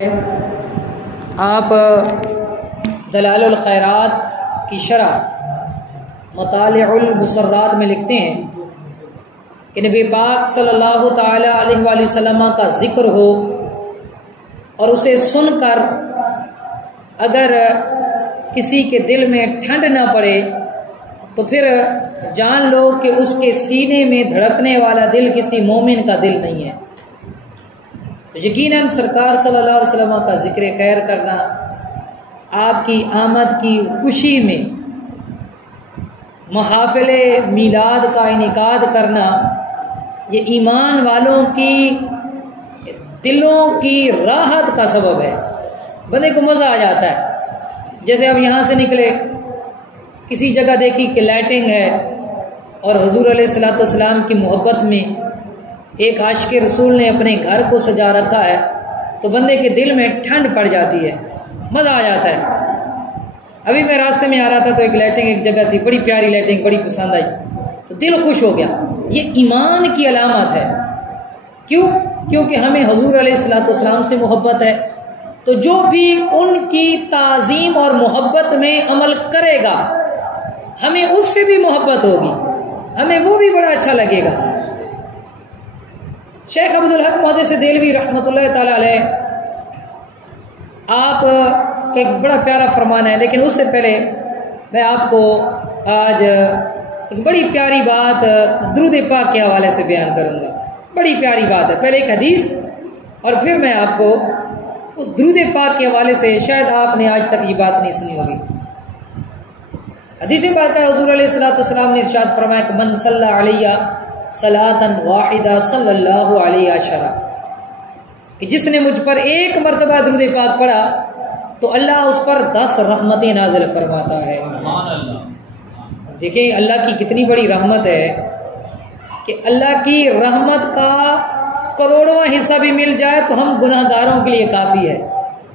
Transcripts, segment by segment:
آپ دلائل الخیرات کی شرح مطالع المسرات میں لکھتے ہیں کہ نبی پاک صلی اللہ تعالی علیہ وآلہ وسلم کا ذکر ہو اور اسے سن کر اگر کسی کے دل میں ٹھنڈ نہ پڑے تو پھر جان لو کہ اس کے سینے میں دھڑکنے والا دل کسی مومن کا دل نہیں ہے۔ یقیناً سرکار صلی اللہ علیہ وسلم کا ذکر خیر کرنا، آپ کی آمد کی خوشی میں محافل میلاد کا انعقاد کرنا، یہ ایمان والوں کی دلوں کی راحت کا سبب ہے۔ بندے کو مزہ آ جاتا ہے۔ جیسے اب یہاں سے نکلے، کسی جگہ دیکھی کہ لائٹنگ ہے اور حضور علیہ الصلوۃ والسلام کی محبت میں ایک عاشق رسول نے اپنے گھر کو سجا رکھا ہے تو بندے کے دل میں ٹھنڈ پڑ جاتی ہے، مزہ آ جاتا ہے۔ ابھی میں راستے میں آ رہا تھا تو ایک لائٹنگ ایک جگہ تھی، بڑی پیاری لائٹنگ، بڑی پسند آئی تو دل خوش ہو گیا۔ یہ ایمان کی علامت ہے۔ کیوں؟ کیونکہ ہمیں حضور علیہ الصلوۃ والسلام سے محبت ہے، تو جو بھی ان کی تعظیم اور محبت میں عمل کرے گا ہمیں اس سے بھی محبت ہوگی، ہمیں وہ بھی بڑا اچھا لگے گا۔ شیخ عبدالحق محدث دہلوی رحمۃ اللہ تعالی علیہ، آپ کا ایک بڑا پیارا فرمان ہے، لیکن اس سے پہلے میں آپ کو آج ایک بڑی پیاری بات درود پاک کے حوالے سے بیان کروں گا۔ بڑی پیاری بات ہے۔ پہلے ایک حدیث اور پھر میں آپ کو درود پاک کے حوالے سے، شاید آپ نے آج تک یہ بات نہیں سنی ہوگی۔ حدیث پاک حضور علیہ الصلوۃ والسلام نے ارشاد فرمایا کہ من صلی علیہ صلاۃً واحدہ صلی اللہ علیہ عشرہ، کہ جس نے مجھ پر ایک مرتبہ درود پاک پڑھا تو اللہ اس پر 10 رحمتیں نازل فرماتا ہے۔ دیکھیں اللہ کی کتنی بڑی رحمت ہے کہ اللہ کی رحمت کا کروڑواں حصہ بھی مل جائے تو ہم گناہ گاروں کے لیے کافی ہے،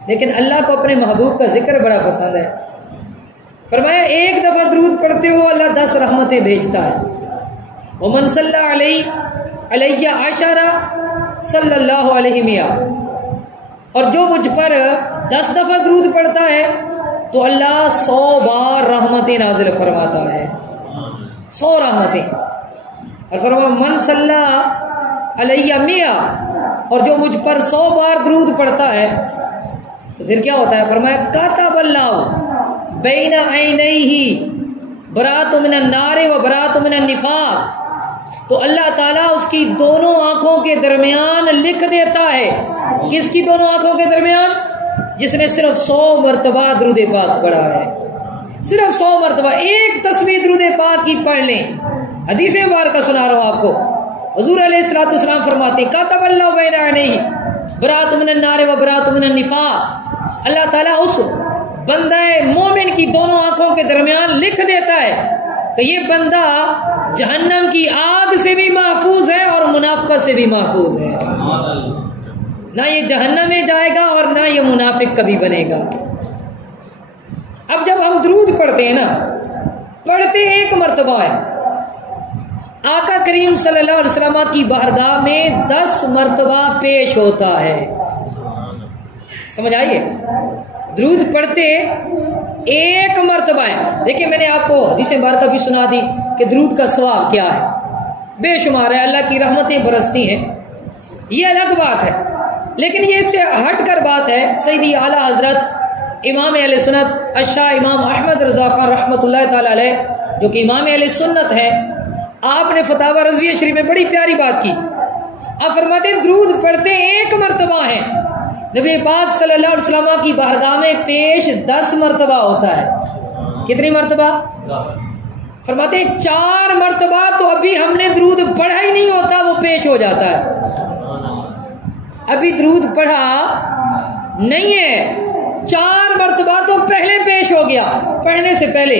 لیکن اللہ کو اپنے محبوب کا ذکر بڑا پسند ہے۔ فرمایا ایک دفعہ درود پڑھتے ہو اللہ 10 رحمتیں بھیجتا ہے۔ ومن صلی علیہ عشرہ صلی اللہ علیہ مئہ، اور جو مجھ پر 10 دفعہ درود پڑھتا ہے تو اللہ 100 بار رحمتیں نازل فرماتا ہے، 100 رحمتیں۔ اور فرمایا من صلی علیہ مئہ، اور جو مجھ پر 100 بار درود پڑھتا ہے تو پھر کیا ہوتا ہے؟ فرمایا کتب اللہ بین عینیہ برات من النار و برات من النفاق، تو اللہ تعالیٰ اس کی دونوں آنکھوں کے درمیان لکھ دیتا ہے۔ کس کی دونوں آنکھوں کے درمیان؟ جس نے صرف 100 مرتبہ درود پاک پڑھا ہے، صرف 100 مرتبہ۔ ایک تسبیح درود پاک کی پڑھ لیں۔ حدیث مبارکہ سنا رہا ہوں آپ کو، حضور علیہ الصلوۃ والسلام فرماتے ہیں کتب اللہ بین عینیہ برات من النار و برات من النفاق، اللہ تعالیٰ اس بندہ مومن کی دونوں آنکھوں کے درمیان لکھ دیتا ہے کہ یہ بندہ جہنم کی آگ سے بھی محفوظ ہے اور منافقت سے بھی محفوظ ہے، نہ یہ جہنم میں جائے گا اور نہ یہ منافق کبھی بنے گا۔ اب جب ہم درود پڑھتے ہیں نا، پڑھتے ایک مرتبہ ہے، آقا کریم صلی اللہ علیہ وسلم کی بارگاہ میں 10 مرتبہ پیش ہوتا ہے۔ سمجھ آئیے؟ درود پڑھتے ایک مرتبہ ہے۔ دیکھیں میں نے آپ کو حدیث مبارکہ بھی سنا دی کہ درود کا ثواب کیا ہے، بے شمار ہے، اللہ کی رحمتیں برستی ہیں، یہ الگ بات ہے۔ لیکن یہ اس سے ہٹ کر بات ہے، سیدی اعلیٰ حضرت امام اہل سنت الشاہ امام احمد رضا خان رحمۃ اللہ تعالی علیہ، جو کہ امام اہل سنت ہے، آپ نے فتاوی رضویہ شریف میں بڑی پیاری بات کی۔ آپ فرماتے ہیں درود پڑھتے ایک مرتبہ ہے، نبی پاک صلی اللہ علیہ وسلم کی بارگاہ میں پیش 10 مرتبہ ہوتا ہے۔ کتنی مرتبہ؟ فرماتے ہیں 4 مرتبہ تو ابھی ہم نے درود پڑھا ہی نہیں ہوتا، وہ پیش ہو جاتا ہے۔ ابھی درود پڑھا نہیں ہے، 4 مرتبہ تو پہلے پیش ہو گیا، پڑھنے سے پہلے،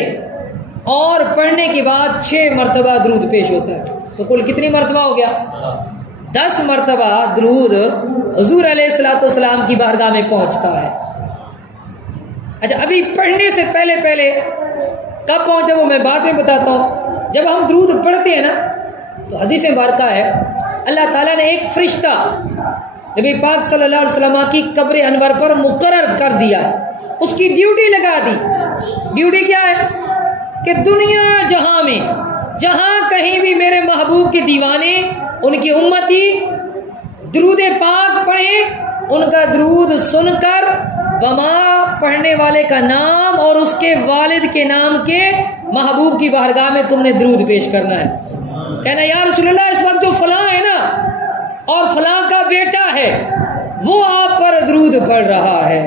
اور پڑھنے کے بعد 6 مرتبہ درود پیش ہوتا ہے، تو کل کتنی مرتبہ ہو گیا؟ 10 مرتبہ درود حضور علیہ الصلوۃ والسلام کی بارگاہ میں پہنچتا ہے۔ اچھا ابھی پڑھنے سے پہلے کب پہنچے وہ میں بعد میں بتاتا ہوں۔ جب ہم درود پڑھتے ہیں نا تو حدیث مبارکہ ہے اللہ تعالیٰ نے ایک فرشتہ نبی پاک صلی اللہ علیہ وسلم کی قبر انور پر مقرر کر دیا، اس کی ڈیوٹی لگا دی۔ ڈیوٹی کیا ہے کہ دنیا جہاں میں جہاں کہیں بھی میرے محبوب کے دیوانے، ان کی امتی درود پاک پڑھیں، ان کا درود سن کر وما پڑھنے والے کا نام اور اس کے والد کے نام کے محبوب کی بارگاہ میں تم نے درود پیش کرنا ہے۔ کہنا یا رسول اللہ اس وقت جو فلاں ہے نا اور فلاں کا بیٹا ہے وہ آپ پر درود پڑھ رہا ہے۔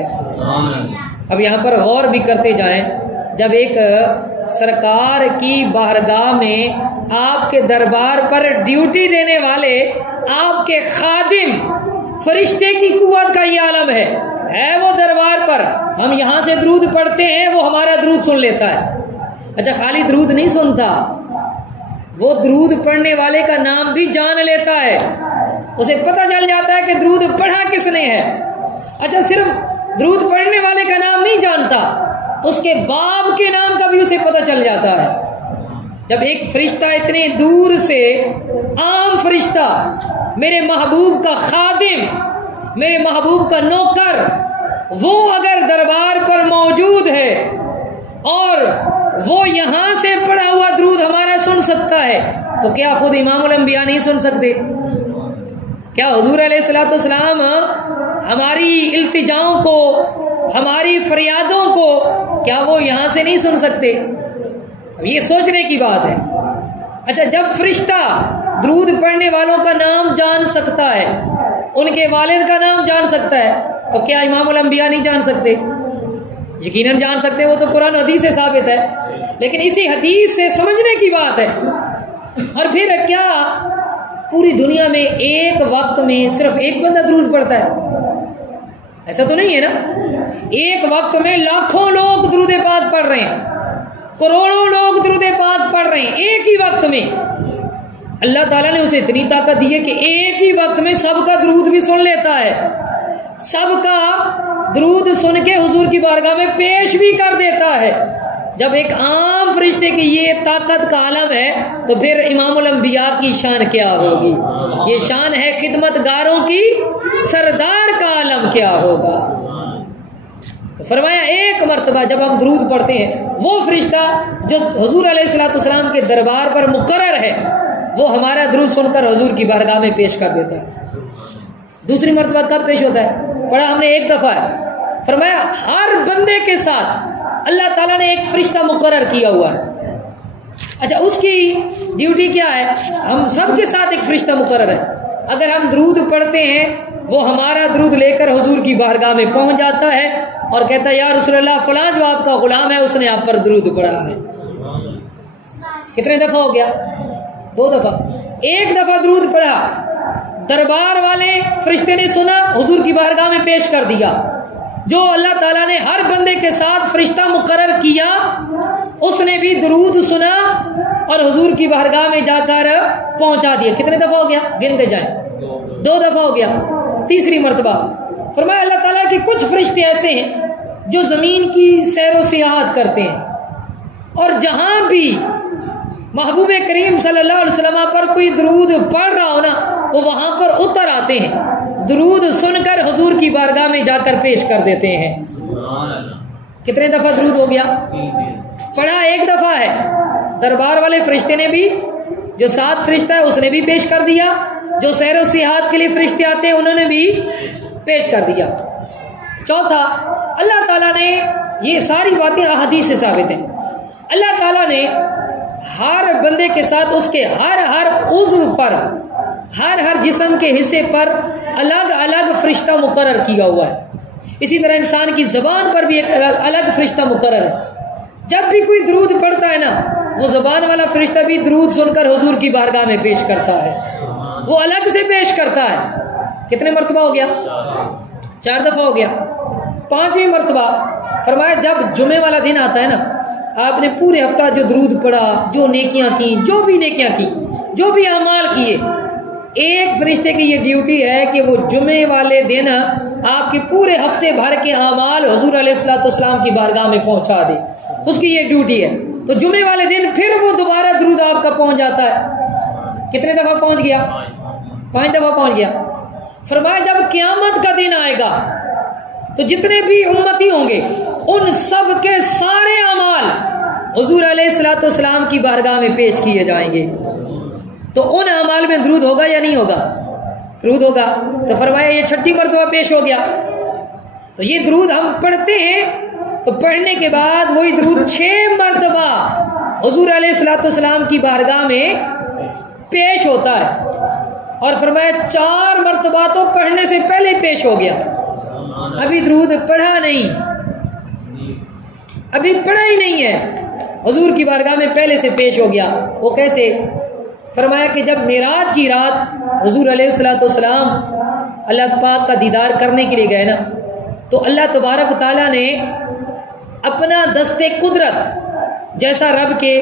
اب یہاں پر غور بھی کرتے جائیں، جب ایک سرکار کی بارگاہ میں آپ کے دربار پر ڈیوٹی دینے والے آپ کے خادم فرشتے کی قوت کا یہ عالم ہے وہ دربار پر، ہم یہاں سے درود پڑھتے ہیں، وہ ہمارا درود سن لیتا ہے۔ اچھا خالی درود نہیں سنتا، وہ درود پڑھنے والے کا نام بھی جان لیتا ہے، اسے پتہ چل جاتا ہے کہ درود پڑھا کس نے ہے۔ اچھا صرف درود پڑھنے والے کا نام نہیں جانتا، اس کے باپ کے نام کا بھی اسے پتہ چل جاتا ہے۔ جب ایک فرشتہ اتنے دور سے، عام فرشتہ، میرے محبوب کا خادم، میرے محبوب کا نوکر، وہ اگر دربار پر موجود ہے اور وہ یہاں سے پڑھا ہوا درود ہمارا سن سکتا ہے تو کیا خود امام الانبیاء نہیں سن سکتے؟ کیا حضور علیہ الصلوۃ والسلام ہماری التجاؤں کو، ہماری فریادوں کو کیا وہ یہاں سے نہیں سن سکتے؟ اب یہ سوچنے کی بات ہے۔ اچھا جب فرشتہ درود پڑھنے والوں کا نام جان سکتا ہے، ان کے والد کا نام جان سکتا ہے، تو کیا امام الانبیاء نہیں جان سکتے؟ یقیناً جان سکتے، وہ تو قرآن حدیث سے ثابت ہے، لیکن اسی حدیث سے سمجھنے کی بات ہے۔ اور پھر کیا پوری دنیا میں ایک وقت میں صرف ایک بندہ درود پڑھتا ہے؟ ایسا تو نہیں ہے نا، ایک وقت میں لاکھوں لوگ درود پاک پڑھ رہے ہیں، کروڑوں لوگ درود پاک پڑھ رہے ہیں ایک ہی وقت میں۔ اللہ تعالیٰ نے اسے اتنی طاقت دی ہے کہ ایک ہی وقت میں سب کا درود بھی سن لیتا ہے، سب کا درود سن کے حضور کی بارگاہ میں پیش بھی کر دیتا ہے۔ جب ایک عام فرشتے کی یہ طاقت کا عالم ہے تو پھر امام الانبیاء کی شان کیا ہوگی؟ یہ شان ہے خدمت گاروں کی، سردار کا عالم کیا ہوگا؟ تو فرمایا ایک مرتبہ جب ہم درود پڑھتے ہیں، وہ فرشتہ جو حضور علیہ الصلوۃ والسلام کے دربار پر مقرر ہے وہ ہمارا درود سن کر حضور کی بارگاہ میں پیش کر دیتا ہے۔ دوسری مرتبہ کب پیش ہوتا ہے؟ پڑھا ہم نے ایک دفعہ ہے۔ فرمایا ہر بندے کے ساتھ اللہ تعالیٰ نے ایک فرشتہ مقرر کیا ہوا ہے۔ اچھا اس کی ڈیوٹی کیا ہے؟ ہم سب کے ساتھ ایک فرشتہ مقرر ہے، اگر ہم درود پڑھتے ہیں وہ ہمارا درود لے کر حضور کی بارگاہ میں پہنچ جاتا ہے اور کہتا ہے یا رسول اللہ فلاں جو آپ کا غلام ہے اس نے آپ پر درود پڑھا ہے۔ کتنے دفعہ ہو گیا؟ 2 دفعہ۔ ایک دفعہ درود پڑھا، دربار والے فرشتے نے سنا، حضور کی بارگاہ میں پیش کر دیا۔ جو اللہ تعالیٰ نے ہر بندے کے ساتھ فرشتہ مقرر کیا اس نے بھی درود سنا اور حضور کی بارگاہ میں جا کر پہنچا دیا۔ کتنے دفعہ ہو گیا؟ گنتے جائیں۔ 2 دفعہ ہو گیا۔ تیسری مرتبہ فرمایا اللہ تعالیٰ کے کچھ فرشتے ایسے ہیں جو زمین کی سیر و سیاحت کرتے ہیں اور جہاں بھی محبوب کریم صلی اللہ علیہ وسلم پر کوئی درود پڑھ رہا ہو نا وہ وہاں پر اتر آتے ہیں، درود سن کر حضور کی بارگاہ میں جا کر پیش کر دیتے ہیں۔ کتنے دفعہ درود ہو گیا؟ پڑھا ایک دفعہ ہے، دربار والے فرشتے نے بھی، جو 7 فرشتہ ہے اس نے بھی پیش کر دیا، جو سیر و سیاحت کے لیے فرشتے آتے ہیں انہوں نے بھی پیش کر دیا۔ چوتھا، اللہ تعالیٰ نے، یہ ساری باتیں احادیث سے ثابت ہیں، اللہ تعالیٰ نے ہر بندے کے ساتھ اس کے ہر عضو پر، ہر جسم کے حصے پر الگ الگ فرشتہ مقرر کیا ہوا ہے۔ اسی طرح انسان کی زبان پر بھی ایک الگ فرشتہ مقرر ہے۔ جب بھی کوئی درود پڑھتا ہے نا وہ زبان والا فرشتہ بھی درود سن کر حضور کی بارگاہ میں پیش کرتا ہے، وہ الگ سے پیش کرتا ہے۔ کتنے مرتبہ ہو گیا؟ 4 دفعہ ہو گیا۔ 5ویں مرتبہ فرمایا جب جمعے والا دن آتا ہے نا، آپ نے پورے ہفتہ جو درود پڑھا، جو نیکیاں کی، جو بھی نیکیاں کی، جو بھی اعمال کیے، ایک فرشتے کی یہ ڈیوٹی ہے کہ وہ جمعے والے دن آپ کے پورے ہفتے بھر کے اعمال حضور علیہ الصلوۃ والسلام کی بارگاہ میں پہنچا دے، اس کی یہ ڈیوٹی ہے۔ تو جمعے والے دن پھر وہ دوبارہ درود آپ کا پہنچ جاتا ہے۔ کتنے دفعہ پہنچ گیا؟ 5 دفعہ پہنچ گیا۔ فرمایا جب قیامت کا دن آئے گا تو جتنے بھی امتی ہوں گے ان سب کے سارے اعمال حضور علیہ الصلوۃ والسلام کی بارگاہ میں پیش کیے جائیں گے. تو ان اعمال میں درود ہوگا یا نہیں ہوگا؟ درود ہوگا. تو فرمایا یہ 6 مرتبہ پیش ہو گیا. تو یہ درود ہم پڑھتے ہیں تو پڑھنے کے بعد وہی درود 6 مرتبہ حضور علیہ الصلوۃ والسلام کی بارگاہ میں پیش ہوتا ہے. اور فرمایا 4 مرتبہ تو پڑھنے سے پہلے پیش ہو گیا. ابھی درود پڑھا نہیں، ابھی پڑھا ہی نہیں ہے، حضور کی بارگاہ میں پہلے سے پیش ہو گیا. وہ کیسے؟ فرمایا کہ جب معراج کی رات حضور علیہ الصلوۃ والسلام اللہ پاک کا دیدار کرنے کے لیے گئے نا، تو اللہ تبارک و تعالیٰ نے اپنا دست قدرت جیسا رب کے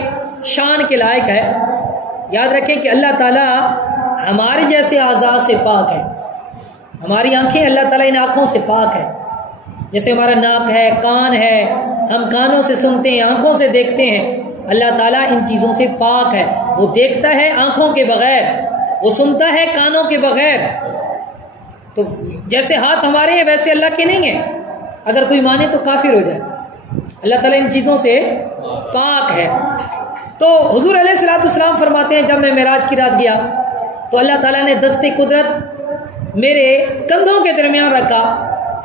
شان کے لائق ہے. یاد رکھیں کہ اللہ تعالیٰ ہمارے جیسے اعضاء سے پاک ہے. ہماری آنکھیں اللہ تعالیٰ ان آنکھوں سے پاک ہے. جیسے ہمارا ناک ہے، کان ہے، ہم کانوں سے سنتے ہیں، آنکھوں سے دیکھتے ہیں. اللہ تعالیٰ ان چیزوں سے پاک ہے. وہ دیکھتا ہے آنکھوں کے بغیر، وہ سنتا ہے کانوں کے بغیر. تو جیسے ہاتھ ہمارے ہیں ویسے اللہ کے نہیں ہیں. اگر کوئی مانے تو کافر ہو جائے. اللہ تعالیٰ ان چیزوں سے پاک ہے. تو حضور علیہ الصلوۃ والسلام فرماتے ہیں جب میں معراج کی رات گیا تو اللہ تعالیٰ نے دست قدرت میرے کندھوں کے درمیان رکھا.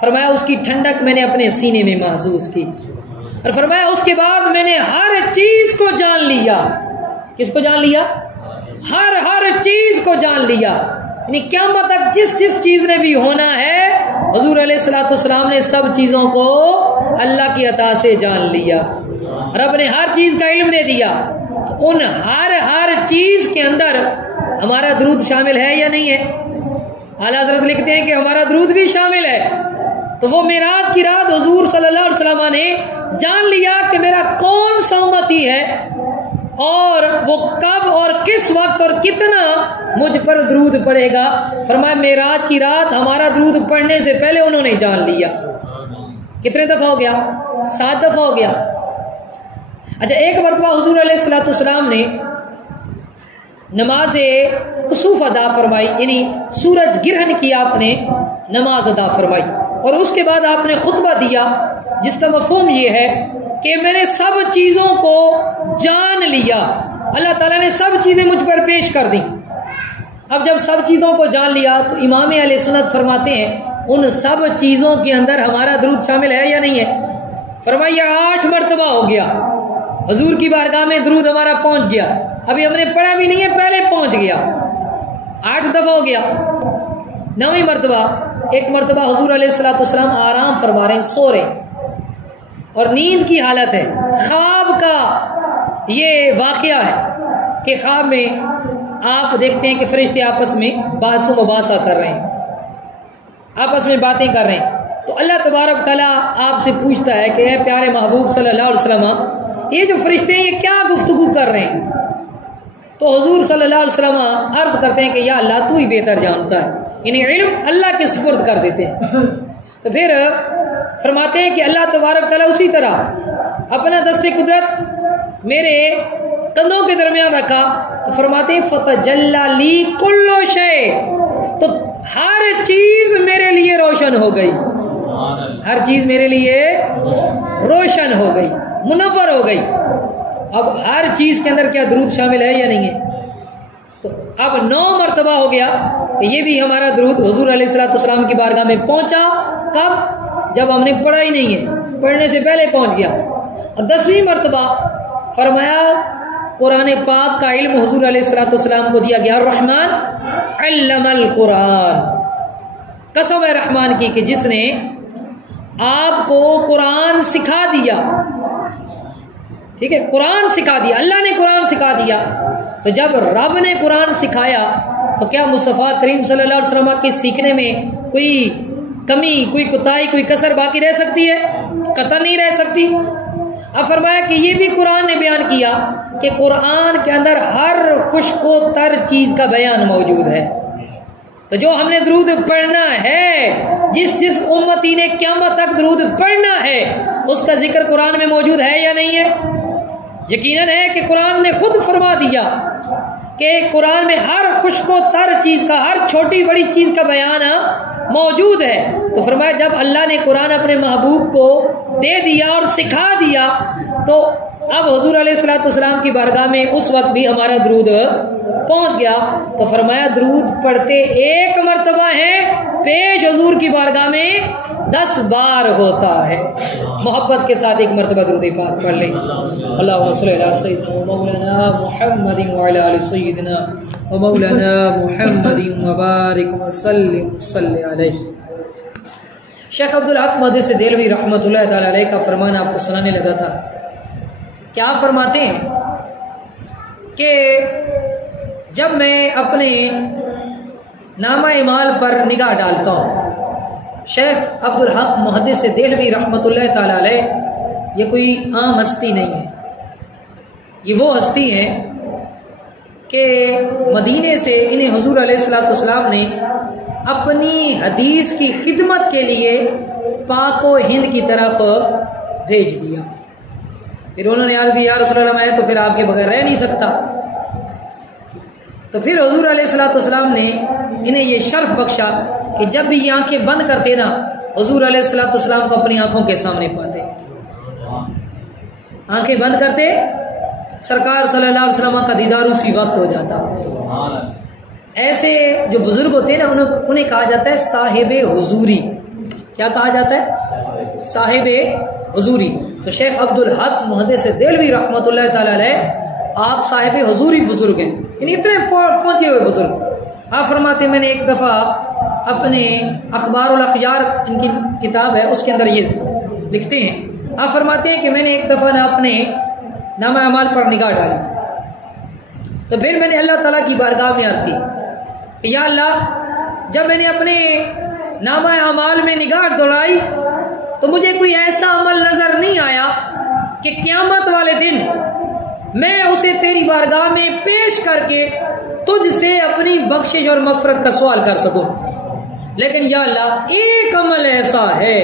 فرمایا اس کی ٹھنڈک میں نے اپنے سینے میں محسوس کی. اور فرمایا اس کے بعد میں نے ہر چیز کو جان لیا. کس کو جان لیا؟ ہر چیز کو جان لیا. یعنی قیامت تک جس چیز نے بھی ہونا ہے حضور علیہ الصلوۃ والسلام نے سب چیزوں کو اللہ کی عطا سے جان لیا. رب نے ہر چیز کا علم دے دیا. تو ان ہر چیز کے اندر ہمارا درود شامل ہے یا نہیں ہے؟ اعلیٰ حضرت لکھتے ہیں کہ ہمارا درود بھی شامل ہے. تو وہ معراج کی رات حضور صلی اللہ علیہ وسلم نے جان لیا کہ میرا کون سا امتی ہے اور وہ کب اور کس وقت اور کتنا مجھ پر درود پڑھے گا. فرمایا معراج کی رات ہمارا درود پڑھنے سے پہلے انہوں نے جان لیا. کتنے دفعہ ہو گیا؟ 7 دفعہ ہو گیا. اچھا، ایک مرتبہ حضور علیہ الصلوۃ والسلام نے نماز کسوف ادا فرمائی، یعنی سورج گرہن کی آپ نے نماز ادا فرمائی. اور اس کے بعد آپ نے خطبہ دیا جس کا مفہوم یہ ہے کہ میں نے سب چیزوں کو جان لیا. اللہ تعالیٰ نے سب چیزیں مجھ پر پیش کر دی. اب جب سب چیزوں کو جان لیا تو امام اہل سنت فرماتے ہیں ان سب چیزوں کے اندر ہمارا درود شامل ہے یا نہیں ہے؟ فرمایا 8 مرتبہ ہو گیا. حضور کی بارگاہ میں درود ہمارا پہنچ گیا. ابھی ہم نے پڑھا بھی نہیں ہے، پہلے پہنچ گیا. 8 دفعہ ہو گیا. 9ویں مرتبہ، ایک مرتبہ حضور علیہ الصلوۃ والسلام آرام فرما رہے ہیں، سو رہے ہیں اور نیند کی حالت ہے. خواب کا یہ واقعہ ہے کہ خواب میں آپ دیکھتے ہیں کہ فرشتے آپس میں بحث و مباحثہ کر رہے ہیں، آپس میں باتیں کر رہے ہیں. تو اللہ تبارک تعالیٰ آپ سے پوچھتا ہے کہ اے پیارے محبوب صلی اللہ علیہ وسلم، یہ جو فرشتے ہیں یہ کیا گفتگو کر رہے ہیں؟ تو حضور صلی اللہ علیہ وسلم عرض کرتے ہیں کہ یا اللہ تو ہی بہتر جانتا ہے. یعنی علم اللہ کے سپرد کر دیتے ہیں. تو پھر فرماتے ہیں کہ اللہ تبارک تعالیٰ اسی طرح اپنا دست قدرت میرے کندھوں کے درمیان رکھا. تو فرماتے ہیں فتجلی لی کل شیء، تو ہر چیز میرے لیے روشن ہو گئی. ہر چیز میرے لیے روشن ہو گئی، منور ہو گئی. اب ہر چیز کے اندر کیا درود شامل ہے یا نہیں ہے؟ تو اب 9 مرتبہ ہو گیا کہ یہ بھی ہمارا درود حضور علیہ الصلوۃ والسلام کی بارگاہ میں پہنچا. کب؟ جب ہم نے پڑھا ہی نہیں ہے، پڑھنے سے پہلے پہنچ گیا. اور 10ویں مرتبہ فرمایا قرآن پاک کا علم حضور علیہ الصلوۃ والسلام کو دیا گیا. الرحمن علم القرآن، قسم ہے رحمان کی کہ جس نے آپ کو قرآن سکھا دیا. ٹھیک ہے، قرآن سکھا دیا، اللہ نے قرآن سکھا دیا. تو جب رب نے قرآن سکھایا تو کیا مصطفیٰ کریم صلی اللہ علیہ وسلم کے سیکھنے میں کوئی کمی، کوئی کوتاہی، کوئی کسر باقی رہ سکتی ہے؟ قطع نہیں رہ سکتی. اب فرمایا کہ یہ بھی قرآن نے بیان کیا کہ قرآن کے اندر ہر خشک و تر چیز کا بیان موجود ہے. تو جو ہم نے درود پڑھنا ہے، جس امتی نے قیامت تک درود پڑھنا ہے، اس کا ذکر قرآن میں موجود ہے یا نہیں ہے؟ یقیناً ہے کہ قرآن نے خود فرما دیا کہ قرآن میں ہر خشک و تر چیز کا، ہر چھوٹی بڑی چیز کا بیان موجود ہے. تو فرمایا جب اللہ نے قرآن اپنے محبوب کو دے دیا اور سکھا دیا تو اب حضور علیہ الصلوۃ والسلام کی بارگاہ میں اس وقت بھی ہمارا درود پہنچ گیا. تو فرمایا درود پڑھتے ایک مرتبہ ہے، پیش حضور کی بارگاہ میں 10 بار ہوتا ہے. محبت کے ساتھ ایک مرتبہ درود پاک پڑھ لیں. اللہم صلی علی سیدنا مولانا محمد وعلی آل سیدنا مولانا محمد وبارک وسلم صلی علیہ. شیخ عبدالحق محدث دہلوی رحمۃ اللہ تعالی علیہ کا فرمان آپ کو سنانے لگا تھا. کیا فرماتے ہیں کہ جب میں اپنے نامہ اعمال پر نگاہ ڈالتا ہوں، شیخ عبدالحق محدث دہلوی رحمۃ اللہ تعالی علیہ یہ کوئی عام ہستی نہیں ہے، یہ وہ ہستی ہے کہ مدینے سے انہیں حضور علیہ الصلوۃ والسلام نے اپنی حدیث کی خدمت کے لیے پاک و ہند کی طرف بھیج دیا. پھر انہوں نے عرض کی یا رسول اللہ میں تو پھر آپ کے بغیر رہ نہیں سکتا. تو پھر حضور علیہ الصلوۃ والسلام نے انہیں یہ شرف بخشا کہ جب بھی یہ آنکھیں بند کرتے نا حضور علیہ الصلوۃ والسلام کو اپنی آنکھوں کے سامنے پاتے. آنکھیں بند کرتے سرکار صلی اللہ علیہ وسلم کا دیدار اسی وقت ہو جاتا. ایسے جو بزرگ ہوتے ہیں نا انہیں کہا جاتا ہے صاحب حضوری. کیا کہا جاتا ہے؟ صاحب حضوری. تو شیخ عبدالحق محدث دہلوی رحمۃ اللہ تعالی علیہ آپ صاحب حضوری بزرگ ہیں، یعنی اتنے پہنچے ہوئے بزرگ. آپ فرماتے ہیں میں نے ایک دفعہ اپنے اخبار الاخیار ان کی کتاب ہے اس کے اندر یہ لکھتے ہیں، آپ فرماتے ہیں کہ میں نے ایک دفعہ اپنے نامہ اعمال پر نگاہ ڈالی تو پھر میں نے اللہ تعالیٰ کی بارگاہ میں عرض کی کہ یا اللہ جب میں نے اپنے نامہ اعمال میں نگاہ دوڑائی تو مجھے کوئی ایسا عمل نظر نہیں آیا کہ قیامت والے دن میں اسے تیری بارگاہ میں پیش کر کے تجھ سے اپنی بخشش اور مغفرت کا سوال کر سکوں. لیکن یا اللہ ایک عمل ایسا ہے،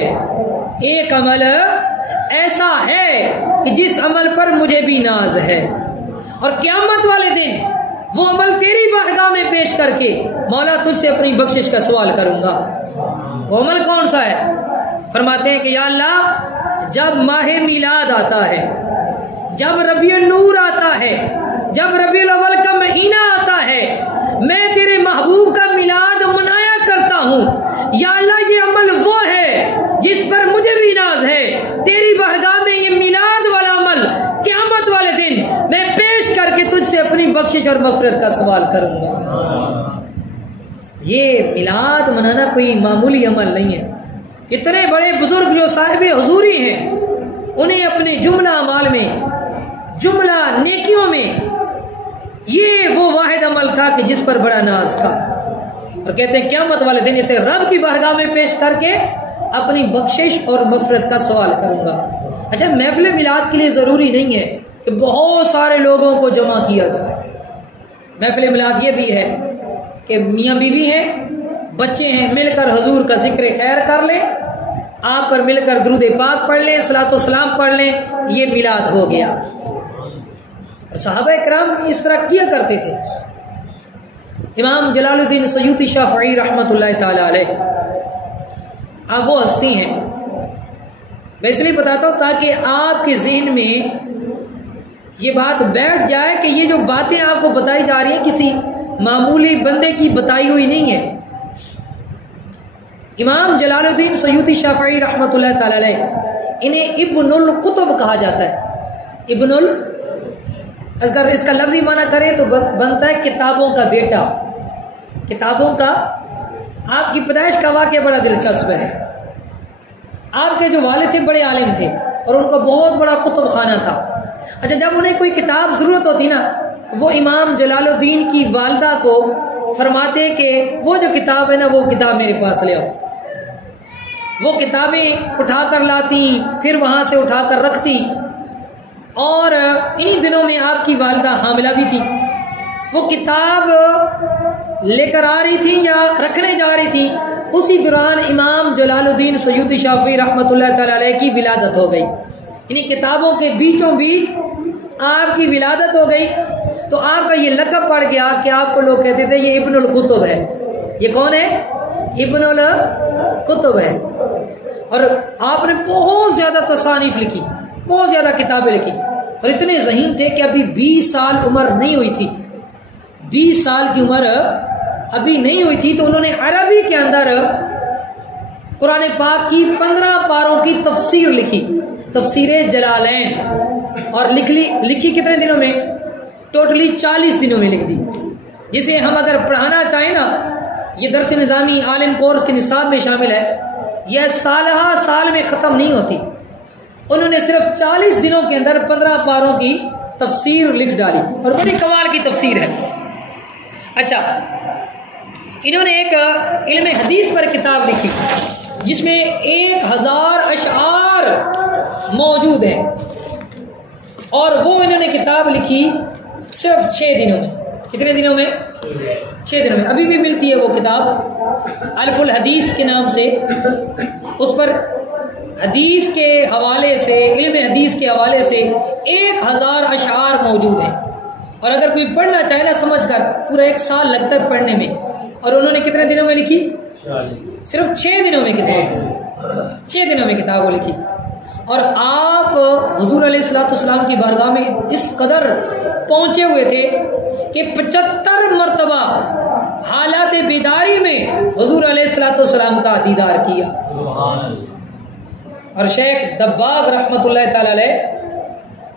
ایک عمل ایسا ہے کہ جس عمل پر مجھے بھی ناز ہے اور قیامت والے دن وہ عمل تیری بارگاہ میں پیش کر کے مولا تجھ سے اپنی بخشش کا سوال کروں گا. وہ عمل کون سا ہے؟ فرماتے ہیں کہ یا اللہ جب ماہ میلاد آتا ہے، جب ربیع النور آتا ہے، جب ربیع الاول کا مہینہ آتا ہے، میں تیرے محبوب کا میلاد منایا کرتا ہوں. یا اللہ یہ عمل وہ ہے جس پر مجھے بھی ناز ہے، تیری بارگاہ میں یہ میلاد والا عمل قیامت والے دن میں پیش کر کے تجھ سے اپنی بخشش اور مغفرت کا سوال کروں گا. یہ میلاد منانا کوئی معمولی عمل نہیں ہے. کتنے بڑے بزرگ جو صاحب حضوری ہیں انہیں اپنے جملہ اعمال میں، جملہ نیکیوں میں یہ وہ واحد عمل تھا کہ جس پر بڑا ناز تھا، اور کہتے ہیں قیامت والے دن اسے رب کی بارگاہ میں پیش کر کے اپنی بخشش اور مغفرت کا سوال کروں گا. اچھا محفل میلاد کے لیے ضروری نہیں ہے کہ بہت سارے لوگوں کو جمع کیا جائے. محفل میلاد یہ بھی ہے کہ میاں بیوی ہیں، بچے ہیں، مل کر حضور کا ذکر خیر کر لیں، آپ پر مل کر درود پاک پڑھ لیں، صلاۃ و سلام پڑھ لیں، یہ میلاد ہو گیا. اور صحابہ کرام اس طرح کیا کرتے تھے. امام جلال الدین سیوطی شافعی رحمۃ اللہ تعالی علیہ آپ وہ ہستی ہیں، میں اس لیے بتاتا ہوں تاکہ آپ کے ذہن میں یہ بات بیٹھ جائے کہ یہ جو باتیں آپ کو بتائی جا رہی ہیں کسی معمولی بندے کی بتائی ہوئی نہیں ہے. امام جلال الدین سیوطی شافعی رحمۃ اللہ تعالی علیہ انہیں ابن القطب کہا جاتا ہے. ابن اگر اس کا لفظی معنی کریں تو بنتا ہے کتابوں کا بیٹا. کتابوں کا، آپ کی پیدائش کا واقعہ بڑا دلچسپ ہے. آپ کے جو والد تھے بڑے عالم تھے اور ان کا بہت بڑا کتب خانہ تھا. اچھا جب انہیں کوئی کتاب ضرورت ہوتی نا وہ امام جلال الدین کی والدہ کو فرماتے کہ وہ جو کتاب ہے نا وہ کتاب میرے پاس لے آؤ. وہ کتابیں اٹھا کر لاتی، پھر وہاں سے اٹھا کر رکھتی، اور انہی دنوں میں آپ کی والدہ حاملہ بھی تھی. وہ کتاب لے کر آ رہی تھی یا رکھنے جا رہی تھی، اسی دوران امام جلال الدین سیوطی شافعی رحمۃ اللہ تعالی علیہ کی ولادت ہو گئی. انہی کتابوں کے بیچوں بیچ آپ کی ولادت ہو گئی. تو آپ کا یہ لقب پڑ گیا کہ آپ کو لوگ کہتے تھے یہ ابن الکتب ہے. یہ کون ہے؟ ابن الکتب ہے. اور آپ نے بہت زیادہ تصانیف لکھی، بہت زیادہ کتابیں لکھی، اور اتنے ذہین تھے کہ ابھی 20 سال عمر نہیں ہوئی تھی، 20 سال کی عمر ابھی نہیں ہوئی تھی، تو انہوں نے عربی کے اندر قرآن پاک کی 15 پاروں کی تفسیر لکھی، تفسیر جلالین، اور لکھی کتنے دنوں میں؟ ٹوٹلی 40 دنوں میں لکھ دی. جسے ہم اگر پڑھانا چاہیں نا، یہ درس نظامی عالم کورس کے نصاب میں شامل ہے، یہ سال میں ختم نہیں ہوتی. انہوں نے صرف 40 دنوں کے اندر 15 پاروں کی تفسیر لکھ ڈالی، اور بڑی کمال کی تفسیر ہے. اچھا، انہوں نے ایک علم حدیث پر کتاب لکھی جس میں 1000 اشعار موجود ہیں، اور وہ انہوں نے کتاب لکھی صرف 6 دنوں میں. کتنے دنوں میں؟ 6 دنوں میں. ابھی بھی ملتی ہے وہ کتاب الف الحدیث کے نام سے. اس پر حدیث کے حوالے سے، علم حدیث کے حوالے سے 1000 اشعار موجود ہیں. اور اگر کوئی پڑھنا چاہے نا سمجھ کر، پورا 1 سال لگتا ہے پڑھنے میں. اور انہوں نے کتنے دنوں میں لکھی؟ صرف 6 دنوں میں کتاب، 6 دنوں میں کتاب وہ لکھی. اور آپ حضور علیہ الصلوۃ والسلام کی بارگاہ میں اس قدر پہنچے ہوئے تھے کہ 75 مرتبہ حالات بیداری میں حضور علیہ الصلوۃ والسلام کا دیدار کیا. اور شیخ دباغ رحمۃ اللہ تعالی علیہ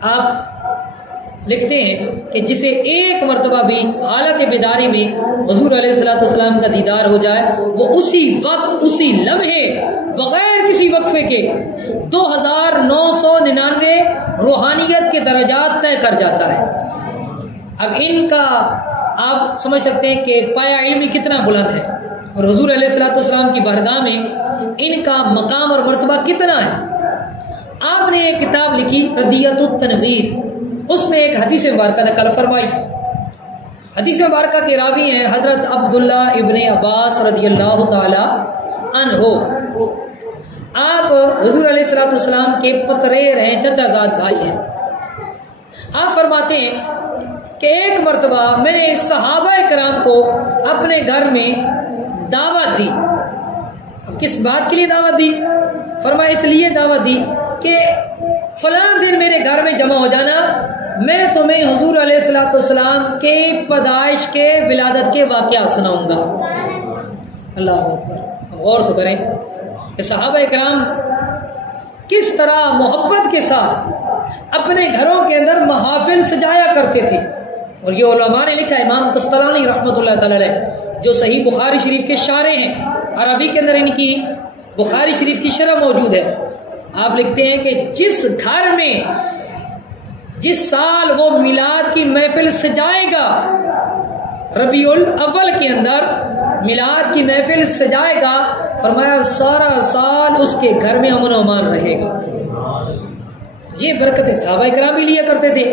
آپ لکھتے ہیں کہ جسے 1 مرتبہ بھی حالت بیداری میں حضور علیہ الصلوۃ والسلام کا دیدار ہو جائے، وہ اسی وقت، اسی لمحے، بغیر کسی وقفے کے 2999 روحانیت کے درجات طے کر جاتا ہے. اب ان کا آپ سمجھ سکتے ہیں کہ پایا علمی کتنا بلند ہے، اور حضور علیہ الصلوۃ والسلام کی بارگاہ میں ان کا مقام اور مرتبہ کتنا ہے. آپ نے ایک کتاب لکھی ردیۃ التنویر، اس میں ایک حدیث مبارکہ نقل فرمائی. حدیث مبارکہ کے راوی ہیں حضرت عبداللہ ابن عباس رضی اللہ تعالی عنہ. آپ حضور علیہ الصلوۃ والسلام کے پتریر ہیں، چچا زاد بھائی ہیں. آپ فرماتے ہیں کہ ایک مرتبہ میں نے صحابہ کرام کو اپنے گھر میں دعوت دی. اب کس بات کے لیے دعوت دی؟ فرمایا اس لیے دعوت دی کہ فلاں دن میرے گھر میں جمع ہو جانا، میں تمہیں حضور علیہ الصلوۃ والسلام کے پیدائش کے، ولادت کے واقعات سناؤں گا. اللہ اکبر. غور تو کریں کہ صحابہ کرام کس طرح محبت کے ساتھ اپنے گھروں کے اندر محافل سجایا کرتے تھے. اور یہ علماء نے لکھا، امام قسطلانی رحمۃ اللہ تعالی علیہ جو صحیح بخاری شریف کے شارح ہیں، عربی کے اندر ان کی بخاری شریف کی شرح موجود ہے. آپ لکھتے ہیں کہ جس گھر میں جس سال وہ میلاد کی محفل سجائے گا، ربیع الاول کے اندر میلاد کی محفل سجائے گا، فرمایا سارا سال اس کے گھر میں امن و امان رہے گا. یہ برکتیں صحابہ کرام بھی لیا کرتے تھے.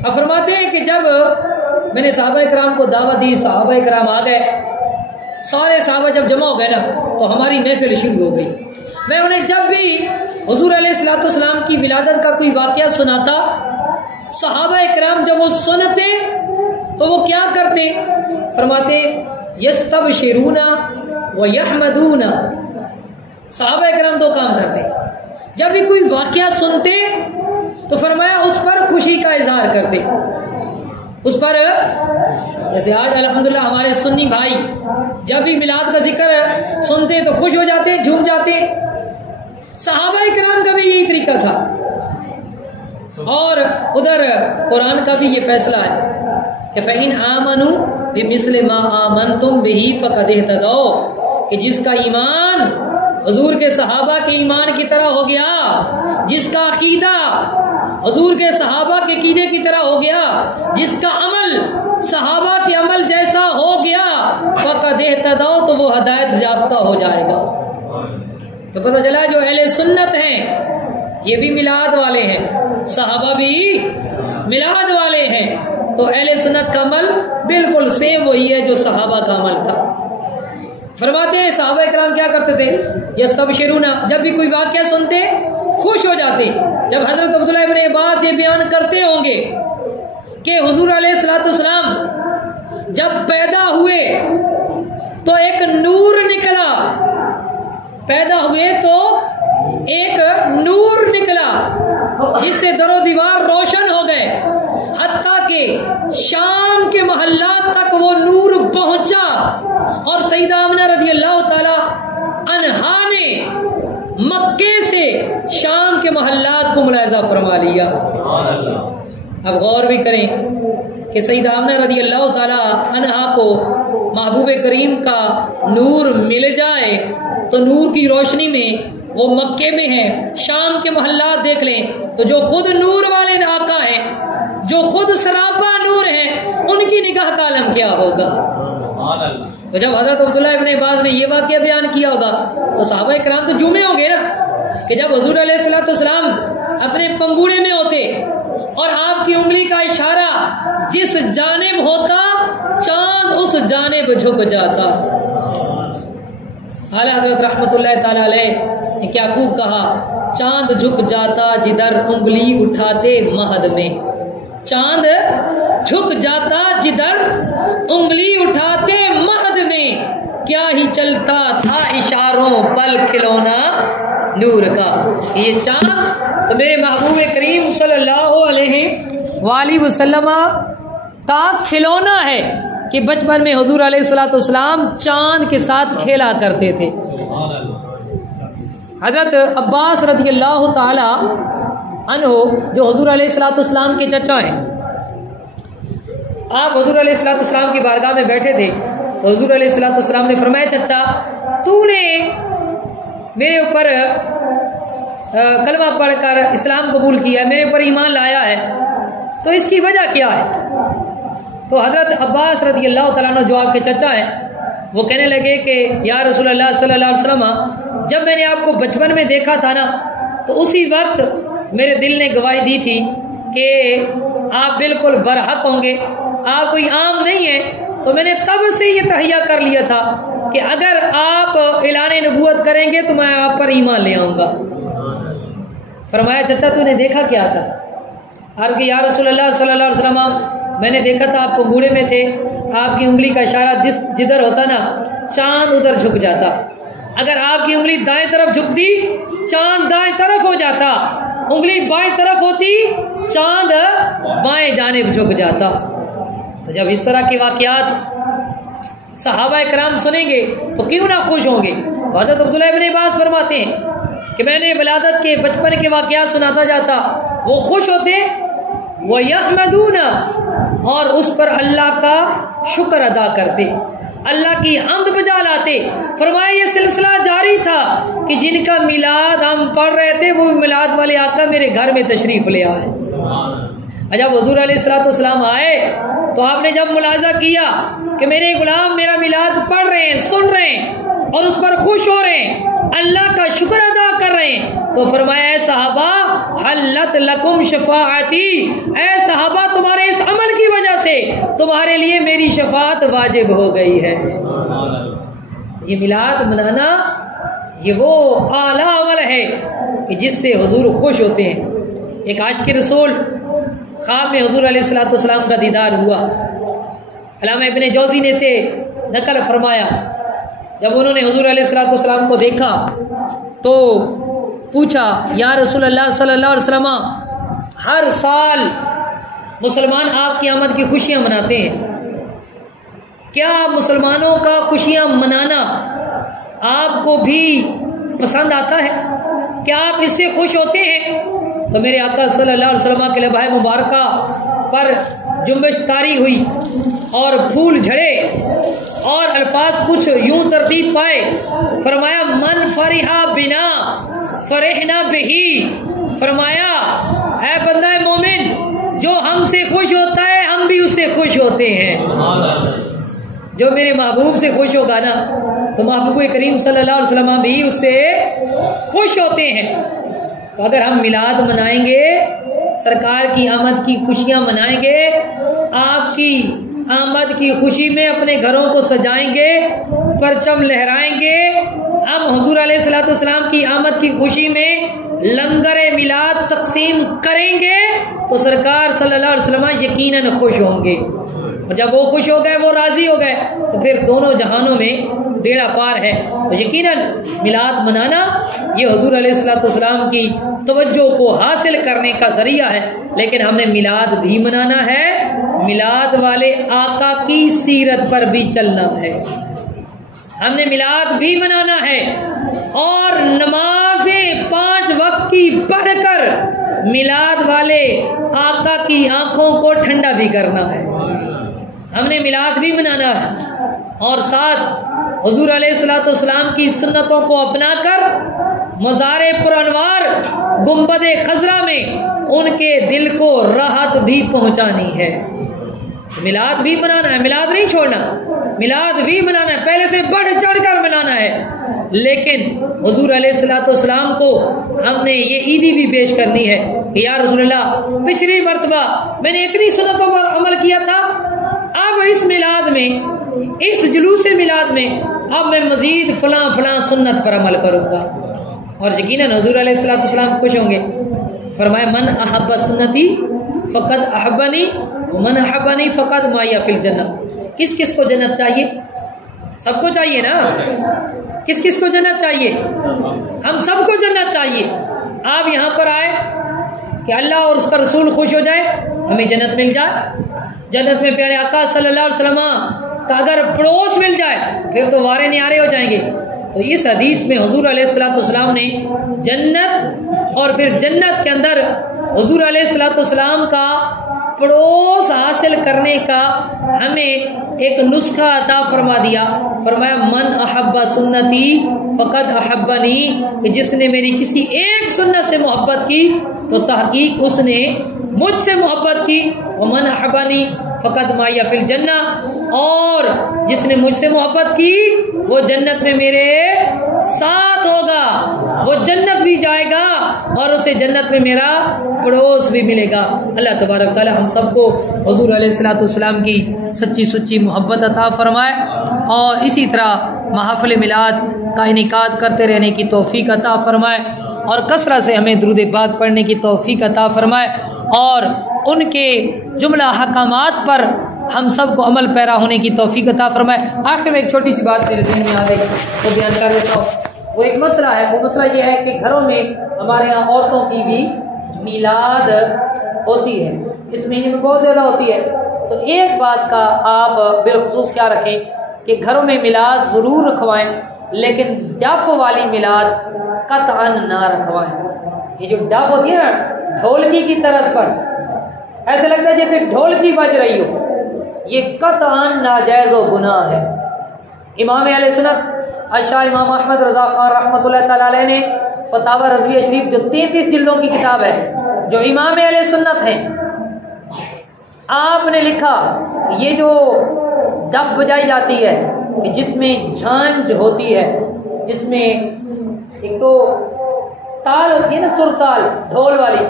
اب فرماتے ہیں کہ جب میں نے صحابہ کرام کو دعوت دی، صحابہ کرام آ گئے، سارے صحابہ جب جمع ہو گئے نا تو ہماری محفل شروع ہو گئی. میں انہیں جب بھی حضور علیہ الصلوۃ والسلام کی ولادت کا کوئی واقعہ سناتا، صحابہ کرام جب وہ سنتے تو وہ کیا کرتے؟ فرماتے یستبشرون ویحمدون. صحابہ کرام 2 کام کرتے. جب بھی کوئی واقعہ سنتے تو فرمایا اس پر خوشی کا اظہار کرتے. اس پر جیسے آج الحمدللہ ہمارے سنی بھائی جب بھی میلاد کا ذکر سنتے تو خوش ہو جاتے، جھوم جاتے. صحابہ کرام کا بھی یہی طریقہ تھا. اور ادھر قرآن کا بھی یہ فیصلہ ہے کہ فَإِنْ آمَنُوا بِمِثْلِ مَا آمَنْتُمْ بِهِ فَقَدِ اهْتَدَوْا، کہ جس کا ایمان حضور کے صحابہ کے ایمان کی طرح ہو گیا، جس کا عقیدہ حضور کے صحابہ کے عقیدے کی طرح ہو گیا، جس کا عمل صحابہ کے عمل جیسا ہو گیا، فَقَدِ اهْتَدَوْا، تو وہ ہدایت یافتہ ہو جائے گا. تو پتہ چلا جو اہل سنت ہیں یہ بھی میلاد والے ہیں، صحابہ بھی میلاد والے ہیں. تو اہل سنت کا عمل بالکل سیم وہی ہے جو صحابہ کا عمل تھا. فرماتے ہیں صحابہ کرام کیا کرتے تھے؟ یستبشرون، جب بھی کوئی واقعہ سنتے خوش ہو جاتے. جب حضرت عبداللہ ابن عباس یہ بیان کرتے ہوں گے کہ حضور علیہ الصلوۃ والسلام جب پیدا ہوئے تو ایک نور نکلا، پیدا ہوئے تو ایک نور نکلا جس سے در و دیوار روشن ہو گئے، حتیٰ کہ شام کے محلات تک وہ نور پہنچا، اور سیدہ آمنہ رضی اللہ تعالی عنہا نے مکے سے شام کے محلات کو ملاحظہ فرما لیا۔ اب غور بھی کریں کہ سیدہ آمنہ رضی اللہ تعالی عنہا کو محبوب کریم کا نور مل جائے تو نور کی روشنی میں وہ مکے میں ہیں، شام کے محلات دیکھ لیں تو جو خود نور والے آقا ہیں، جو خود سراپا نور ہیں، ان کی نگاہ کا عالم کیا ہوگا۔ تو جب حضرت عبداللہ ابن عباس نے یہ واقعہ بیان کیا ہوگا تو صحابہ کرام تو جمعے ہوں گے نا، کہ جب حضور علیہ الصلوۃ والسلام اپنے پنگوڑے میں ہوتے اور آپ کی انگلی کا اشارہ جس جانب ہوتا چاند اس جانب جھک جاتا۔ اعلیٰ حضرت رحمت اللہ تعالی علیہ نے کیا خوب کہا، چاند جھک جاتا جدھر انگلی اٹھاتے مہد میں، چاند جھک جاتا جدھر انگلی اٹھاتے مہد میں، کیا ہی چلتا تھا اشاروں پل کھلونا نور کا۔ یہ چاند تو میرے محبوب کریم صلی اللہ علیہ وآلہ وسلم کا کھلونا ہے کہ بچپن میں حضور علیہ الصلوۃ والسلام چاند کے ساتھ کھیلا کرتے تھے۔ حضرت عباس رضی اللہ تعالی عنہ جو حضور علیہ الصلوۃ والسلام کے چچا ہیں، آپ حضور علیہ الصلوۃ والسلام کی بارگاہ میں بیٹھے تھے تو حضور علیہ الصلوۃ والسلام نے فرمایا، چچا تو نے میرے اوپر کلمہ پڑھ کر اسلام قبول کیا ہے، میرے اوپر ایمان لایا ہے، تو اس کی وجہ کیا ہے؟ تو حضرت عباس رضی اللہ تعالیٰ عنہ جو آپ کے چچا ہیں وہ کہنے لگے کہ یا رسول اللہ صلی اللہ علیہ وسلم، جب میں نے آپ کو بچپن میں دیکھا تھا نا تو اسی وقت میرے دل نے گواہی دی تھی کہ آپ بالکل برحق ہوں گے، آپ کوئی عام نہیں ہے، تو میں نے تب سے یہ تہیہ کر لیا تھا کہ اگر آپ اعلان نبوت کریں گے تو میں آپ پر ایمان لے آؤں گا۔ فرمایا چچا تو نے دیکھا کیا تھا؟ عرض کہ یا رسول اللہ صلی اللہ علیہ وسلم، میں نے دیکھا تھا آپ پنگوڑے میں تھے، آپ کی انگلی کا اشارہ جدھر ہوتا نا چاند ادھر جھک جاتا، اگر آپ کی انگلی دائیں طرف جھکتی چاند دائیں طرف ہو جاتا، انگلی بائیں طرف ہوتی چاند بائیں جانب جھک جاتا۔ تو جب اس طرح کے واقعات صحابہ کرام سنیں گے تو کیوں نہ خوش ہوں گے؟ حضرت عبداللہ ابن عباس فرماتے ہیں کہ میں نے ولادت کے بچپن کے واقعات سناتا جاتا، وہ خوش ہوتے، وہ یحمدون، اور اس پر اللہ کا شکر ادا کرتے، اللہ کی حمد بجا لاتے۔ فرمایا یہ سلسلہ جاری تھا کہ جن کا میلاد ہم پڑھ رہے تھے وہ میلاد والے آقا میرے گھر میں تشریف لے آئے۔ جب حضور علیہ الصلوۃ والسلام آئے تو آپ نے جب ملاحظہ کیا کہ میرے غلام میرا میلاد پڑھ رہے ہیں، سن رہے ہیں اور اس پر خوش ہو رہے ہیں، اللہ کا شکر ادا کر رہے ہیں، تو فرمایا اے صحابہ حلت لکم شفاعتی، اے صحابہ تمہارے اس عمل کی وجہ سے تمہارے لیے میری شفاعت واجب ہو گئی ہے۔ یہ میلاد منانا یہ وہ اعلیٰ عمل ہے کہ جس سے حضور خوش ہوتے ہیں۔ ایک عاشق رسول خواب میں حضور علیہ الصلوۃ والسلام کا دیدار ہوا۔ علامہ ابن جوزی نے سے نقل فرمایا، جب انہوں نے حضور علیہ الصلوۃ والسلام کو دیکھا تو پوچھا یا رسول اللہ صلی اللہ علیہ وسلم، ہر سال مسلمان آپ کی آمد کی خوشیاں مناتے ہیں، کیا مسلمانوں کا خوشیاں منانا آپ کو بھی پسند آتا ہے؟ کیا آپ اس سے خوش ہوتے ہیں؟ تو میرے آقا صلی اللہ علیہ وسلم کے لبائے مبارکہ پر جنبش طاری ہوئی اور پھول جھڑے اور الفاظ کچھ یوں ترتیب پائے، فرمایا من فرحا بنا فرحنا بہی، فرمایا اے بندہ مومن جو ہم سے خوش ہوتا ہے ہم بھی اس سے خوش ہوتے ہیں۔ جو میرے محبوب سے خوش ہوگا نا تو محبوب کریم صلی اللہ علیہ وسلم بھی اس سے خوش ہوتے ہیں۔ تو اگر ہم میلاد منائیں گے، سرکار کی آمد کی خوشیاں منائیں گے، آپ کی آمد کی خوشی میں اپنے گھروں کو سجائیں گے، پرچم لہرائیں گے، ہم حضور علیہ الصلوۃ والسلام کی آمد کی خوشی میں لنگر میلاد تقسیم کریں گے تو سرکار صلی اللہ علیہ وسلم یقیناً خوش ہوں گے، اور جب وہ خوش ہو گئے، وہ راضی ہو گئے، تو پھر دونوں جہانوں میں بیڑا پار ہے۔ تو یقیناً میلاد منانا یہ حضور علیہ الصلوۃ والسلام کی توجہ کو حاصل کرنے کا ذریعہ ہے، لیکن ہم نے میلاد بھی منانا ہے، میلاد والے آقا کی سیرت پر بھی چلنا ہے، ہم نے میلاد بھی منانا ہے، اور نمازیں 5 وقت کی پڑھ کر میلاد والے آقا کی آنکھوں کو ٹھنڈا بھی کرنا ہے، ہم نے میلاد بھی منانا ہے، اور ساتھ حضور علیہ الصلوۃ والسلام کی سنتوں کو اپنا کر مزار پرانوار گنبد خضرا میں ان کے دل کو راحت بھی پہنچانی ہے۔ میلاد بھی منانا ہے، میلاد نہیں چھوڑنا، میلاد بھی منانا ہے، پہلے سے بڑھ چڑھ کر منانا ہے، لیکن حضور علیہ الصلوۃ والسلام کو ہم نے یہ عیدی بھی پیش کرنی ہے کہ یا رسول اللہ پچھلی مرتبہ میں نے اتنی سنتوں پر عمل کیا تھا، اب اس میلاد میں، اس جلوس میلاد میں اب میں مزید فلاں فلاں سنت پر عمل کروں گا، اور یقیناً حضور علیہ الصلوۃ والسلام خوش ہوں گے۔ فرمایا من احب سنتی فقد احبنی ومن احبنی فقد معی فی الجنہ۔ کس کس کو جنت چاہیے؟ سب کو چاہیے نا؟ کس کس کو جنت چاہیے؟ ہم سب کو جنت چاہیے۔ آپ یہاں پر آئے کہ اللہ اور اس کا رسول خوش ہو جائے، ہمیں جنت مل جائے، جنت میں پیارے آقا صلی اللہ علیہ وسلم کا اگر پڑوس مل جائے پھر تو وارے نیارے ہو جائیں گے۔ تو اس حدیث میں حضور علیہ الصلوۃ والسلام نے جنت اور پھر جنت کے اندر حضور علیہ الصلوۃ والسلام کا پڑوس حاصل کرنے کا ہمیں ایک نسخہ عطا فرما دیا۔ فرمایا من احب سنتی فقد احبنی، کہ جس نے میری کسی ایک سنت سے محبت کی تو تحقیق اس نے مجھ سے محبت کی، ومن احبنی فقد معی فی الجنہ، اور جس نے مجھ سے محبت کی وہ جنت میں میرے ساتھ ہوگا، وہ جنت بھی جائے گا اور اسے جنت میں میرا پڑوس بھی ملے گا۔ اللہ تبارک تعالی ہم سب کو حضور علیہ الصلوۃ والسلام کی سچی سچی محبت عطا فرمائے، اور اسی طرح محافل میلاد کا انعقاد کرتے رہنے کی توفیق عطا فرمائے، اور کثرت سے ہمیں درود پاک پڑھنے کی توفیق عطا فرمائے، اور ان کے جملہ احکامات پر ہم سب کو عمل پیرا ہونے کی توفیق عطا فرمائے۔ آخر میں ایک چھوٹی سی بات میرے ذہن میں آ گئی وہ بیان کر دیتا ہوں۔ وہ ایک مسئلہ ہے، وہ مسئلہ یہ ہے کہ گھروں میں ہمارے یہاں عورتوں کی بھی میلاد ہوتی ہے، اس مہینے میں بہت زیادہ ہوتی ہے، تو ایک بات کا آپ بالخصوص کیا رکھیں کہ گھروں میں میلاد ضرور رکھوائیں، لیکن ڈف والی میلاد قطعاً نہ رکھوائیں۔ یہ جو ڈف ہوتی ہے نا ڈھولکی کی طرز پر، ایسے لگتا ہے جیسے ڈھولکی بج رہی ہو، یہ قطعاً ناجائز و گناہ ہے۔ امام اہل سنت اشاہ امام احمد رضا خان رحمۃ اللہ تعالی علیہ نے فتاوی رضویہ شریف جو 33 جلدوں کی کتاب ہے، جو امام اہل سنت ہیں، آپ نے لکھا یہ جو ڈف بجائی جاتی ہے جس میں جھانجھ ہوتی ہے، جس میں ایک تو تال ہوتی ہے نا سر تال ڈھول والی،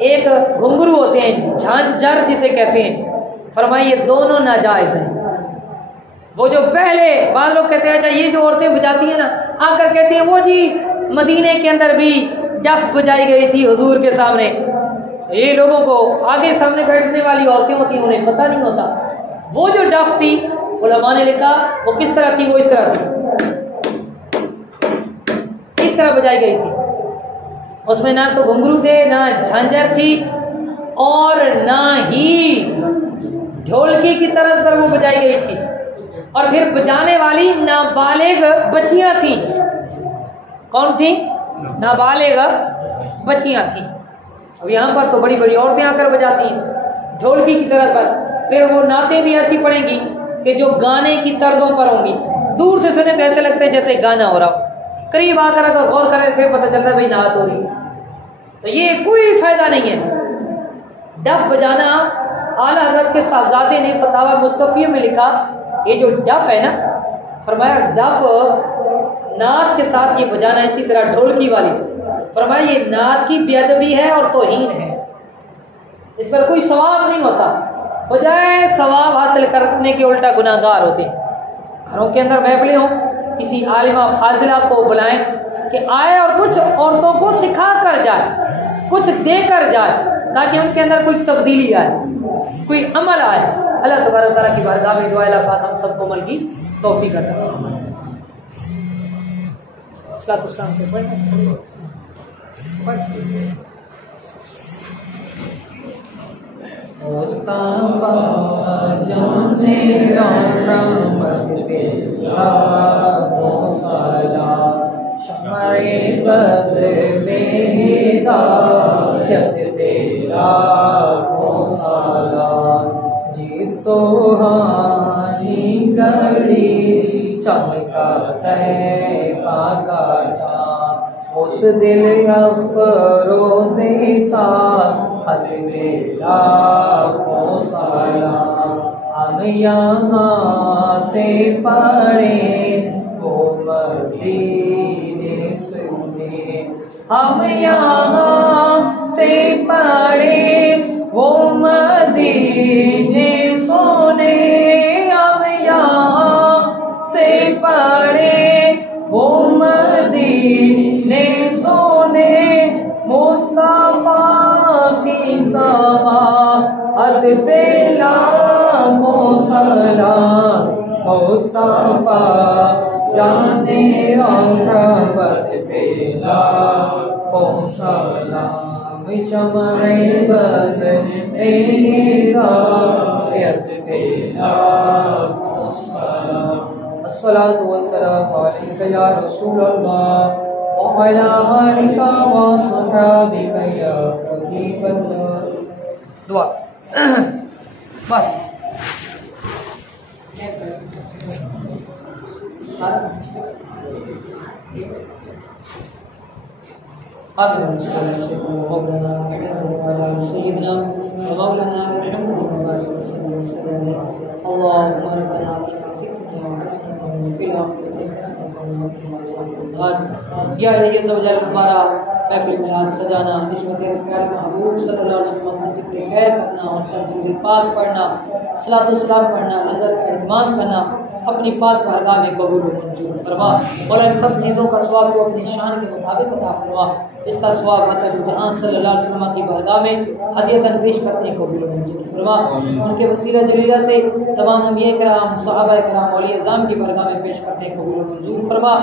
ایک گھنگرو ہوتے ہیں جھانجھر جسے کہتے ہیں، فرمایا یہ دونوں ناجائز ہیں۔ وہ جو پہلے بعض لوگ کہتے ہیں اچھا یہ جو عورتیں بجاتی ہیں نا، آ کر کہتے ہیں وہ جی مدینے کے اندر بھی ڈف بجائی گئی تھی حضور کے سامنے، یہ لوگوں کو آگے سامنے بیٹھنے والی عورتیں ہوتی ہیں انہیں پتہ نہیں ہوتا۔ وہ جو ڈف تھی علماء نے لکھا وہ کس طرح تھی، وہ اس طرح تھی، اس طرح بجائی گئی تھی، اس میں نہ تو گھنگرو تھے، نہ جھانجھر تھی، اور نہ ہی ڈھولکی کی طرح پر وہ بجائی گئی تھی، اور پھر بجانے والی نابالغ بچیاں تھیں۔ کون تھیں؟ نابالغ بچیاں تھیں۔ اب یہاں پر تو بڑی بڑی عورتیں آ کر بجاتی ہیں ڈھولکی کی طرح پر، پھر وہ نعتیں بھی ایسی پڑیں گی کہ جو گانے کی طرزوں پر ہوں گی، دور سے سنے تو ایسے لگتا ہے جیسے گانا ہو رہا ہو، قریب آ کر اگر غور کریں پھر پتہ چلتا ہے بھائی نعت ہو رہی ہے۔ تو یہ کوئی فائدہ نہیں ہے ڈف بجانا۔ اعلیٰ حضرت کے صاحبزادے نے فتاوی مصطفیہ میں لکھا یہ جو ڈف ہے نا، فرمایا ڈف نعت کے ساتھ یہ بجانا اسی طرح ڈھولکی والی، فرمایا یہ نعت کی بے ادبی ہے اور توہین ہے، اس پر کوئی ثواب نہیں ہوتا، بجائے ثواب حاصل کرنے کے الٹا گناہ گار ہوتے ہیں۔ گھروں کے اندر محفلیں ہوں، کسی عالمہ فاضلہ کو بلائیں کہ آئے اور کچھ عورتوں کو سکھا کر کر جائے، کچھ دے کر جائے، تاکہ ان کے اندر کوئی تبدیلی آئے، کوئی عمل آئے۔ اللہ تبارک و تعالیٰ کی بارگاہ میں دعا اللہ پاک ہم سب کو عمل کی توفیق عطا فرمائے۔ صلاۃ والسلام پہ پڑھیں۔ مصطفیٰ جانے رحمت پہ لاکھوں سلام، شمع بز میں ہدایت پہ لاکھوں سلام، جی سوہانی گھڑی چمکا طیبہ کا چاند، اس دل افروز ساعت میں لاکھوں سلام، ہم یہاں سے پڑھیں وہ مدینے سنے، ہم یہاں سے پڑھیں وہ مدینے سنے، ہم یہاں سے پڑھیں وہ مدینے سنے، مصطفیٰ کی سماعت پہ لاکھوں سلام، مصطفیٰ جانے رحمت پہ لاکھوں سلام، شمع بز میں ہدایت پہ لاکھوں سلام، الصلاۃ والسلام علیک یا رسول اللہ وعلی آلک وصحبک یا حبیب اللہ۔ دعا بس سيدنا ومولانا محمد وعلى وسلم، اللهم ربنا آتنا في الدنيا حسنة وفي الآخرة حسنة وقنا عذاب النار۔ یا الہی عز و جل ہمارا محفل میلاد سجانا، اس وقت پیارے محبوب صلی اللہ علیہ وسلم کا ذکر خیر کرنا، ان کا درود پاک پڑھنا، صلاۃ والسلام پڑھنا، اللہ کا اہتمام کرنا، اپنی پاک بارگاہ میں قبول و منظور فرما، اور ان سب چیزوں کا ثواب کو اپنی شان کے مطابق عطا فرما۔ اس کا ثواب حضرت جہاں صلی اللہ علیہ وسلم کی بارگاہ میں ہدیۃً پیش کرنے کو قبول و منظور فرما۔ ان کے وسیلہ جلیلہ سے تمام انبیاء کرام، صحابہ کرام، اولیاء اعظام کی بارگاہ میں پیش کرنے کو قبول و منظور فرما۔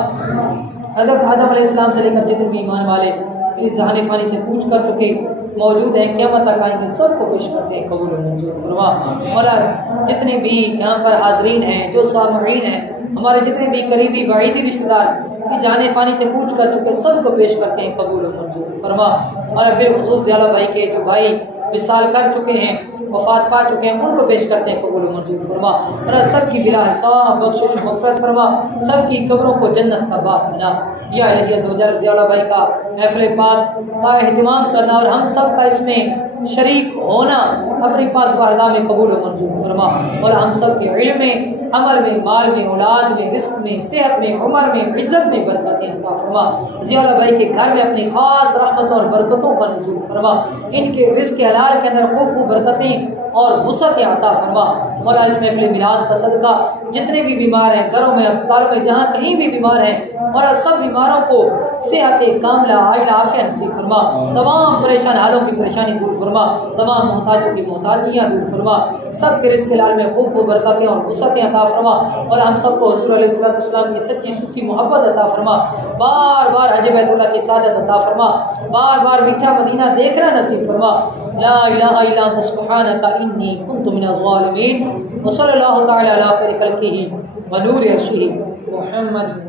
حضرت آدم علیہ السلام سے لے کر جتنے بھی ایمان والے اس جہان فانی سے پوچھ کر چکے موجود ہیں، قیامت تک آئیں گے، سب کو پیش کرتے ہیں قبول و منظور فرما۔ اور جتنے بھی یہاں پر حاضرین ہیں، جو سامعین ہیں، ہمارے جتنے بھی قریبی بعیدی رشتہ دار اس جہان فانی سے پوچھ کر چکے، سب کو پیش کرتے ہیں قبول و منظور فرما۔ اور بالخصوص زیادہ بھائی کے جو بھائی وصال کر چکے ہیں، وفات پا چکے ہیں، ان کو پیش کرتے ہیں قبول و منظور فرما۔ اور سب کی بلا حساب بخشش و مغفرت فرما، سب کی قبروں کو جنت کا باغ بنا۔ یا الہی عز و جل زیادہ بھائی کا محفل پاک کا اہتمام کرنا اور ہم سب کا اس میں شریک ہونا اپنی پاک بارگاہ میں قبول و منظور فرما، اور ہم سب کے علم میں، عمل میں، مال میں، اولاد میں، رزق میں، صحت میں، عمر میں، عزت میں برکتیں عطا فرما۔ زیادہ بھائی کے گھر میں اپنی خاص رحمتوں اور برکتوں کا نزول فرما، ان کے رزق حلال کے اندر خوب خوب برکتیں اور وسعت عطا فرما۔ مولا اس محفل میلاد کا صدقہ جتنے بھی بیمار ہیں، گھروں میں، اسپتالوں میں، جہاں کہیں بھی بیمار ہیں، اور سب بیماروں کو صحت کاملہ عاجلہ عافیہ نصیب فرما، تمام پریشان حالوں کی پریشانی دور فرما، تمام محتاجوں کی محتاجیاں دور فرما، سب کے رزق حلال میں خوب خوب برکتیں اور وسعتیں عطا فرما، اور ہم سب کو حضور علیہ السلام کی سچی سچی محبت عطا فرما، بار بار حج بیت اللہ کی سعادت عطا فرما، بار بار میٹھا مدینہ دیکھنا نصیب فرما۔ لا الہ الا انت سبحانک انی کنت من الظالمین، وصلی اللہ تعالی علی خیر خلقہ ونور عرشہ محمد